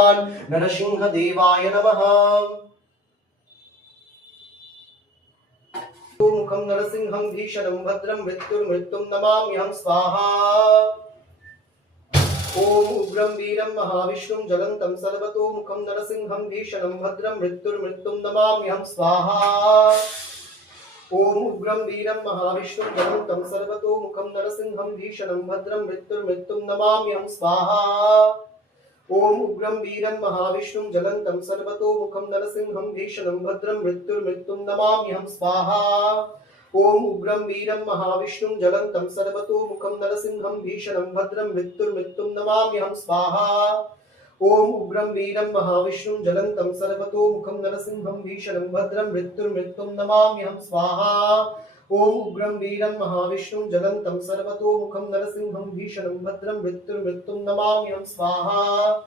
नरसिंहदेवाय नमः। मुखं नरसिंहं भीषणं भद्रं मृत्युर्मृत्युं नमाम्यहं स्वाहा। ओम उग्रं वीरं महाविष्णुं ज्वलन्तं सर्वतोमुखं नरसिंहं भीषणं भद्रं मृत्युर्मृत्युं नमाम्यहं स्वाहा। ओम उग्रं वीरं महाविष्णुं ज्वलन्तं सर्वतोमुखं नरसिंहं भीषणं भद्रं मृत्युर्मृत्युं नमाम्यहं स्वाहा। ओम उग्रं वीरं महाविष्णुं ज्वलन्तं सर्वतोमुखं नरसिंहं भीषणं भद्रं मृत्युर्मृत्युं नमाम्यहं स्वाहा। ओम उग्रं वीरं महाविष्णुं ज्वलन्तं सर्वतोमुखं नरसिंहं भीषणं भद्रं मृत्युर्मृत्युं नमाम्यहं स्वाहा। ओम उग्रं वीरं महाविष्णुं ज्वलन्तं सर्वतोमुखं नरसिंहं भीषणं भद्रं मृत्युर्मृत्युं नमाम्यहं स्वाहा। ओम उग्रं वीरं महाविष्णुं ज्वलन्तं सर्वतोमुखं नरसिंहं भीषणं भद्रं मृत्युर्मृत्युं नमाम्यहं स्वाहा।